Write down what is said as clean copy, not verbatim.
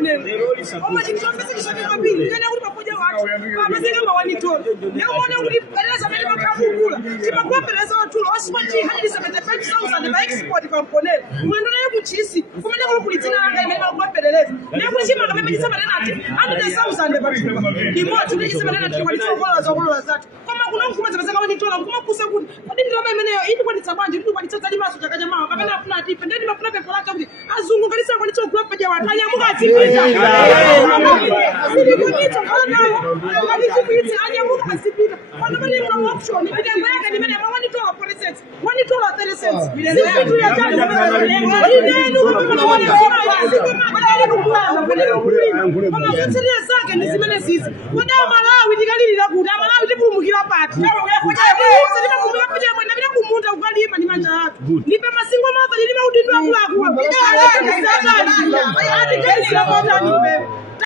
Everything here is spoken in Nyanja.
nemo. Oma chikipesa kishabika pili. Ngene kuti pakuja watu. Pamazika mawanitoro. Leo muone kuti pereza mene makabukula. Tipakuwa pereza watulo. Osipati 175,000 ba export component. Mwendo nayo kuchisi. Kumene kulitina langa imene makuwa pereleza. Leo kuchima kameme jisema nati. 100,000 batuka. Imo atuke jisema nati kwa nitola za kulola zatu. Kama kuna mkuma zabazaka wanitola. Mkuma kuse kuti. Kodi ndiloma imene yo. Ini kwa nitabanje. Ini kwa nitazali maso chakaja mawa. Kapena afuna atipe. Ndeni mafuna pepo laka kuti. Azungu kalisa kwa nitola kulapa jawa. Tanya muka atipita. Asili kumita. Walichipita. Anya muka atipita. Wanabali mwa option. Nipite mwega nimene mwa wanitola 40 cents. Wanitola 30 cents. Zipitu ya jani. Inenu kama mwana sima ya zikoma. Badali kukulana. Badali kukulina. Kama kutiria zake nizimene sisi. Kuda Malawi tikalili la kuda. Malawi tipu mukila pati. Kuda kumula kuja mwana bila kumunda ukalima ni manja hatu. Nipe masingo maza nilima udindua kula kuwa. Ati kesi la mota nipe.